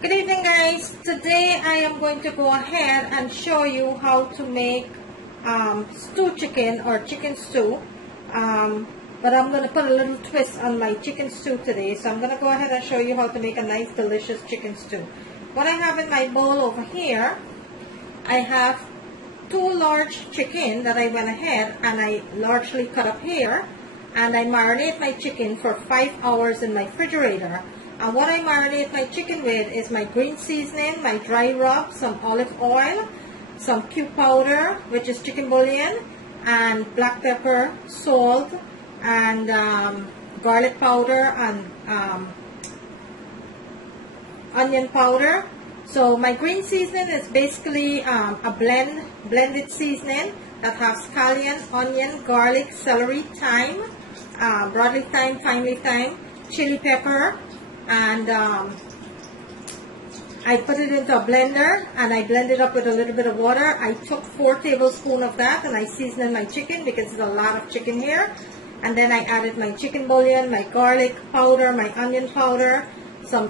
Good evening, guys. Today I am going to go ahead and show you how to make stew chicken or chicken stew. But I'm going to put a little twist on my chicken stew today. So I'm going to go ahead and show you how to make a nice delicious chicken stew. What I have in my bowl over here, I have 2 large chicken that I went ahead and I largely cut up here. And I marinate my chicken for 5 hours in my refrigerator. And what I marinate my chicken with is my green seasoning, my dry rub, some olive oil, some cube powder, which is chicken bouillon, and black pepper, salt, and garlic powder, and onion powder. So my green seasoning is basically a blended seasoning that has scallion, onion, garlic, celery, thyme, broadleaf thyme, fine leaf thyme, chili pepper, and I put it into a blender and I blend it up with a little bit of water. I took 4 tablespoons of that and I seasoned my chicken because there's a lot of chicken here. And then I added my chicken bouillon, my garlic powder, my onion powder, some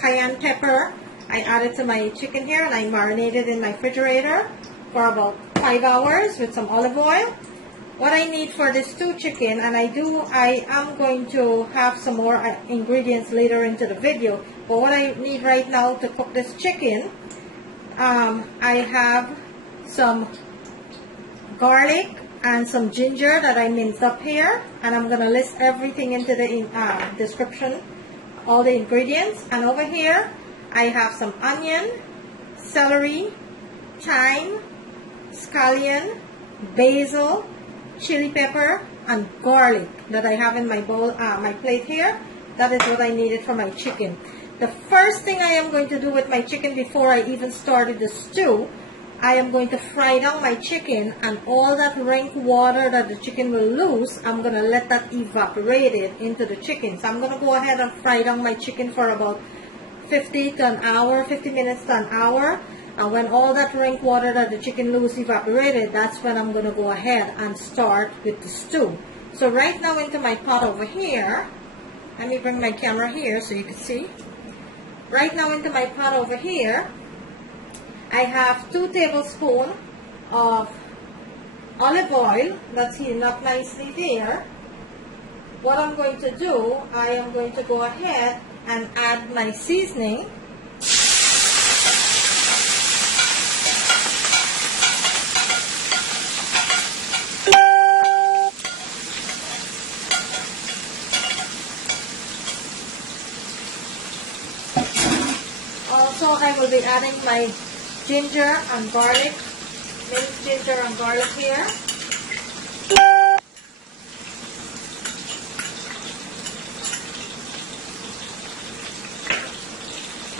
cayenne pepper. I added to my chicken here and I marinated in my refrigerator for about 5 hours with some olive oil. What I need for this stew chicken, and I am going to have some more ingredients later into the video, but what I need right now to cook this chicken, I have some garlic and some ginger that I minced up here, and I'm going to list everything into the description, all the ingredients. And over here I have some onion, celery, thyme, scallion, basil, chili pepper, and garlic that I have in my bowl, my plate here. That is what I needed for my chicken. The first thing I am going to do with my chicken before I even started the stew, I am going to fry down my chicken, and all that rank water that the chicken will lose, I'm going to let that evaporate it into the chicken. So I'm going to go ahead and fry down my chicken for about 50 minutes to an hour. And when all that rank water that the chicken lose evaporated, that's when I'm going to go ahead and start with the stew. So right now into my pot over here, let me bring my camera here so you can see. Right now into my pot over here, I have 2 tablespoons of olive oil that's heating up nicely there. What I'm going to do, I am going to go ahead and add my seasoning. Also, I will be adding my ginger and garlic, minced ginger and garlic here.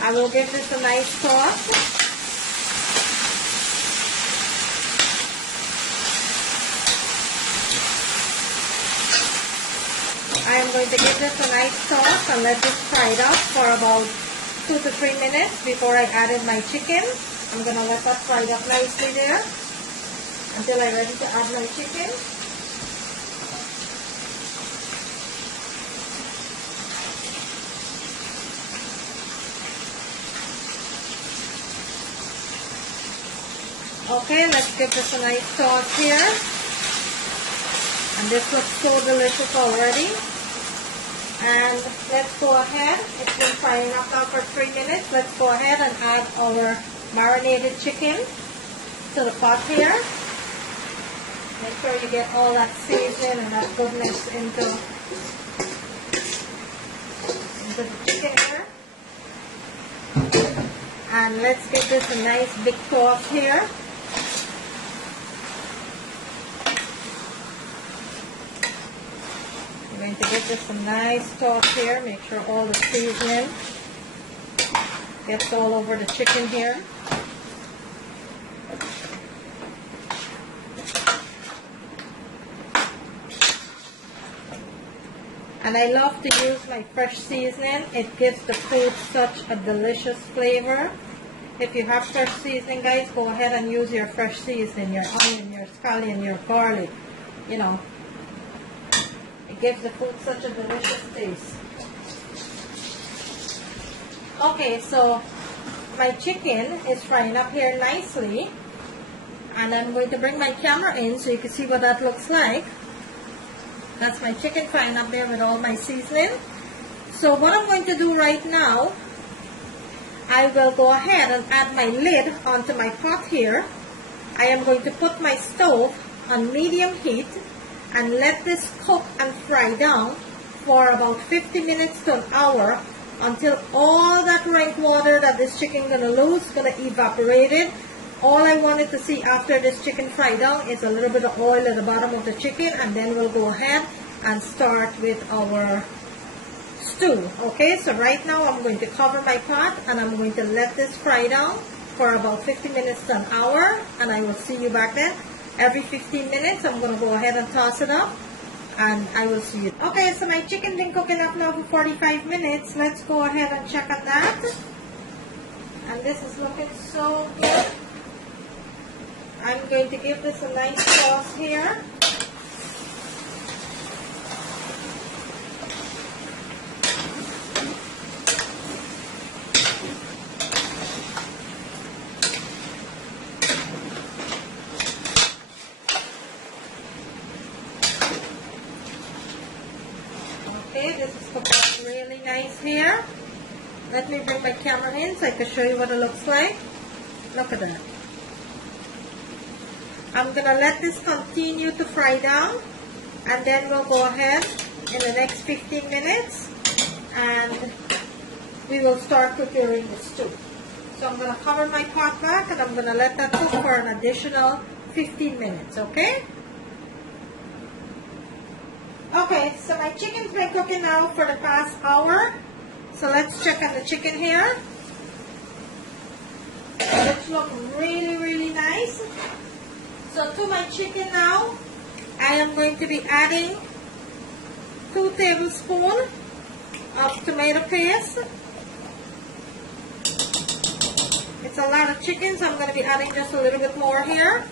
I will give this a nice toss. I am going to give this a nice toss and let this fry it up for about 2 to 3 minutes before I added my chicken. I'm going to let that fry up nicely there until I'm ready to add my chicken. Okay, let's give this a nice toss here. And this looks so delicious already. And let's go ahead, it's been frying up now for 3 minutes. Let's go ahead and add our marinated chicken to the pot here. Make sure you get all that seasoning and that goodness into the chicken here. And let's give this a nice big toss here. I'm going to give this a nice toss here. Make sure all the seasoning gets all over the chicken here. And I love to use my fresh seasoning. It gives the food such a delicious flavor. If you have fresh seasoning, guys, go ahead and use your fresh seasoning, your onion, your scallion, your garlic, you know. Gives the food such a delicious taste. Okay, so my chicken is frying up here nicely, and I'm going to bring my camera in so you can see what that looks like. That's my chicken frying up there with all my seasoning. So what I'm going to do right now, I will go ahead and add my lid onto my pot here. I am going to put my stove on medium heat and let this cook and fry down for about 50 minutes to an hour until all that rank water that this chicken gonna lose is gonna evaporate it. All I wanted to see after this chicken fry down is a little bit of oil at the bottom of the chicken, and then we'll go ahead and start with our stew. Okay, so right now I'm going to cover my pot and I'm going to let this fry down for about 50 minutes to an hour, and I will see you back then. Every 15 minutes I'm going to go ahead and toss it up, and I will see you. Okay, so my chicken been cooking up now for 45 minutes. Let's go ahead and check on that. And this is looking so good. I'm going to give this a nice toss here. Okay, this is cooking really nice here. Let me bring my camera in so I can show you what it looks like. Look at that. I'm going to let this continue to fry down, and then we'll go ahead in the next 15 minutes and we will start preparing the stew. So I'm going to cover my pot back and I'm going to let that cook for an additional 15 minutes, okay? Okay, so my chicken's been cooking now for the past hour. So let's check on the chicken here. It looks really, really nice. So to my chicken now, I am going to be adding 2 tablespoons of tomato paste. It's a lot of chicken, so I'm going to be adding just a little bit more here.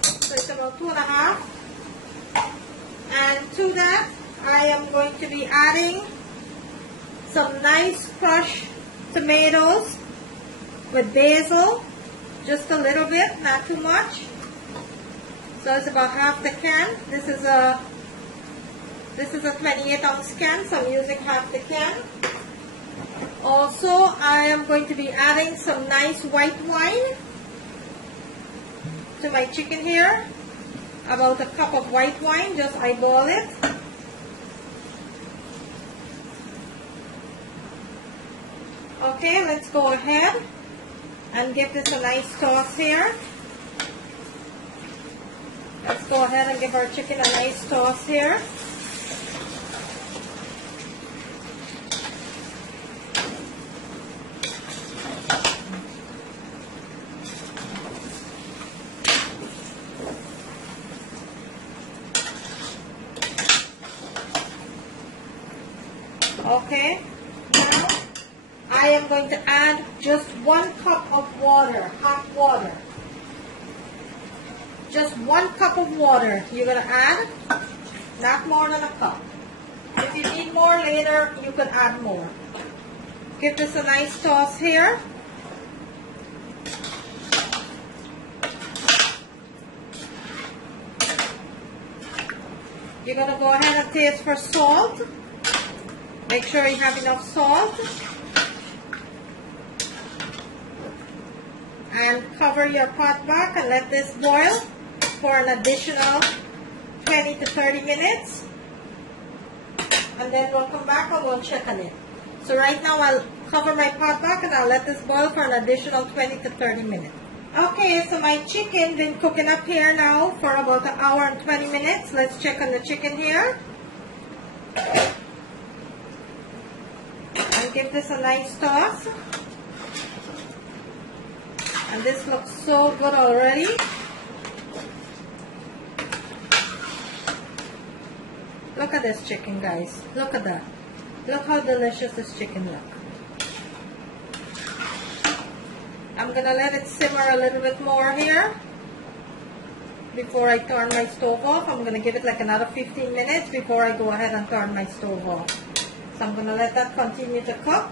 So it's about 2.5. And to that, I am going to be adding some nice crushed tomatoes with basil. Just a little bit, not too much. So it's about half the can. This is a 28-ounce can, so I'm using half the can. Also, I am going to be adding some nice white wine to my chicken here. About a cup of white wine, just eyeball it. Okay, let's go ahead and give this a nice toss here. Let's go ahead and give our chicken a nice toss here. Okay, now I am going to add just 1 cup of water, hot water. Just 1 cup of water you're going to add, not more than a cup. If you need more later, you can add more. Give this a nice toss here. You're going to go ahead and taste for salt. Make sure you have enough salt. And cover your pot back and let this boil for an additional 20 to 30 minutes. And then we'll come back and we'll check on it. So right now I'll cover my pot back and I'll let this boil for an additional 20 to 30 minutes. Okay, so my chicken been cooking up here now for about 1 hour and 20 minutes. Let's check on the chicken here. And give this a nice toss. And this looks so good already. Look at this chicken, guys. Look at that. Look how delicious this chicken looks. I'm going to let it simmer a little bit more here before I turn my stove off. I'm going to give it like another 15 minutes before I go ahead and turn my stove off. So I'm going to let that continue to cook.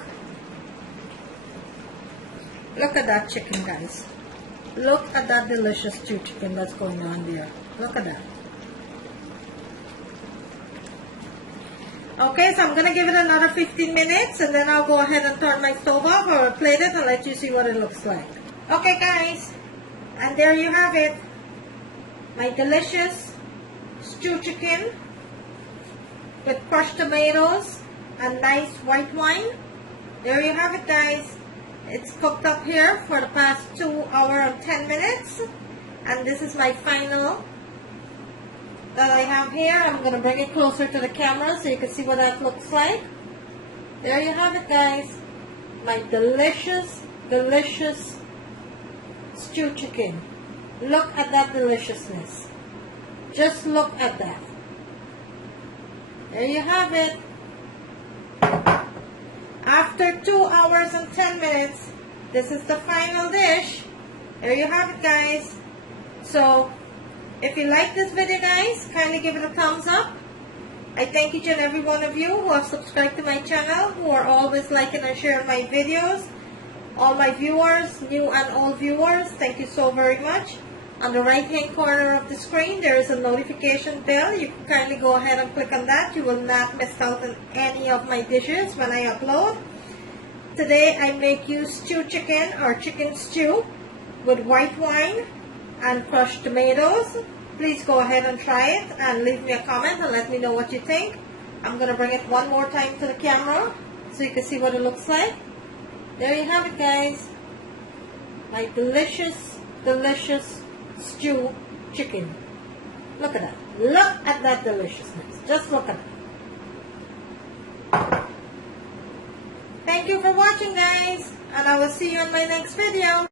Look at that chicken, guys. Look at that delicious stew chicken that's going on there. Look at that. Okay, so I'm going to give it another 15 minutes and then I'll go ahead and turn my stove off or plate it and let you see what it looks like. Okay, guys, and there you have it. My delicious stew chicken with crushed tomatoes and nice white wine. There you have it, guys. It's cooked up here for the past 2 hours and 10 minutes. And this is my final that I have here. I'm going to bring it closer to the camera so you can see what that looks like. There you have it, guys. My delicious, delicious stew chicken. Look at that deliciousness. Just look at that. There you have it. After 2 hours and 10 minutes, this is the final dish. There you have it, guys. So, if you like this video, guys, kindly give it a thumbs up. I thank each and every one of you who have subscribed to my channel, who are always liking and sharing my videos. All my viewers, new and old viewers, thank you so very much. On the right hand corner of the screen, there is a notification bell. You can kindly go ahead and click on that. You will not miss out on any of my dishes when I upload. Today I make you stew chicken or chicken stew with white wine and crushed tomatoes. Please go ahead and try it and leave me a comment and let me know what you think. I'm going to bring it one more time to the camera so you can see what it looks like. There you have it, guys. My delicious, delicious stew chicken. Look at that. Look at that deliciousness. Just look at it. Thank you for watching, guys, and I will see you in my next video.